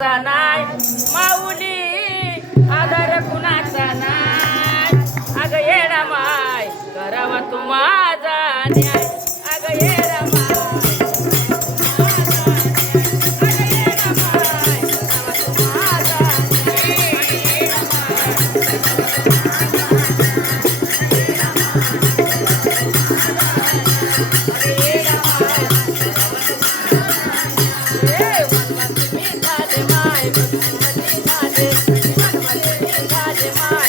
नाय? माऊली आदर कुणाचा नाय? अग येडा माय करावा तू माझा न्याय.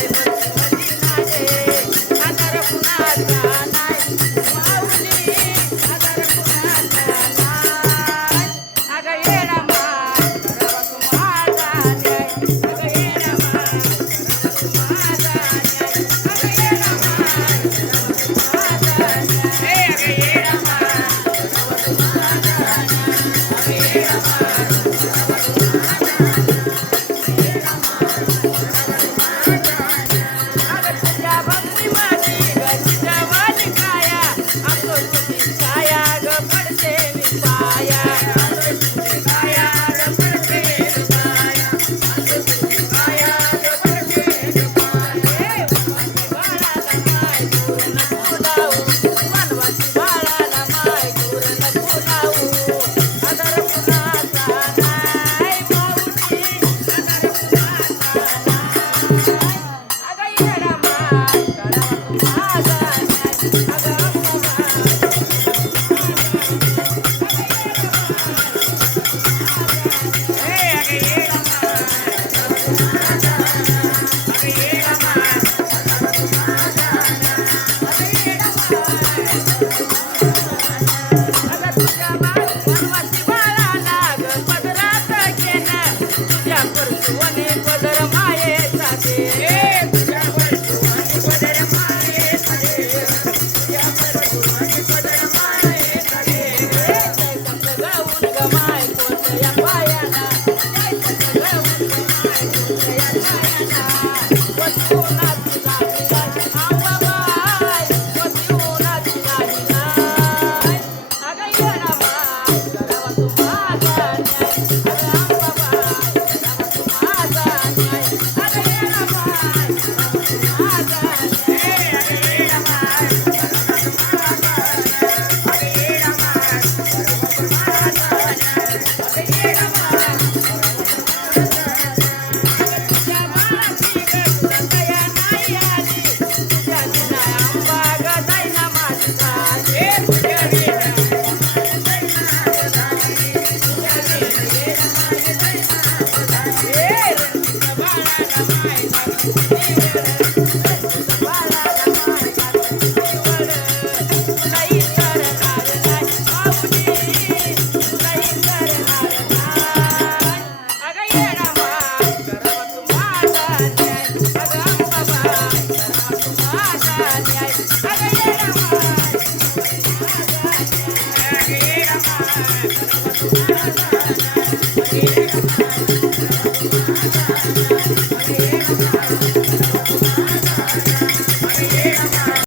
Bye. Thank you. Thank you.